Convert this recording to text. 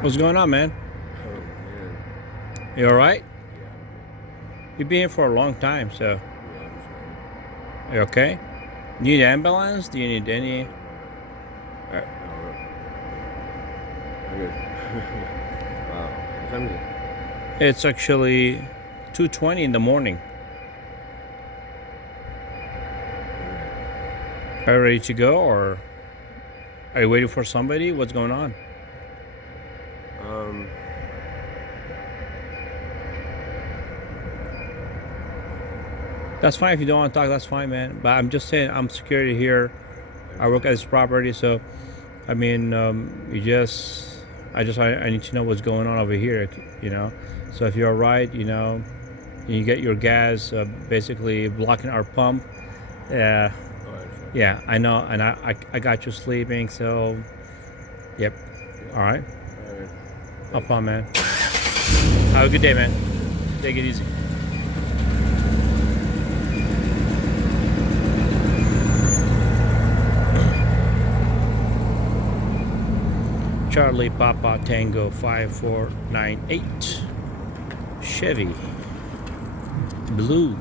What's going on, man? Oh man. You all right? Yeah. You've been here for a long time, so Yeah, I'm sorry. you okay? Do you need ambulance? Do you need any? No, I'm good. Wow. What time is it? It's actually 2:20 in the morning. Are you ready to go, or are you waiting for somebody? What's going on? Um. That's fine if you don't want to talk. That's fine, man. But I'm just saying, I'm security here. I work at this property, so I mean, I need to know what's going on over here, you know. So if you're all right, you get your gas basically blocking our pump. Yeah, Oh, I understand. yeah, I know, and I got you sleeping, so yep. All right, All right. no problem, man. Have a good day, man. Take it easy. Charlie Papa Tango 5498 Chevy Blue.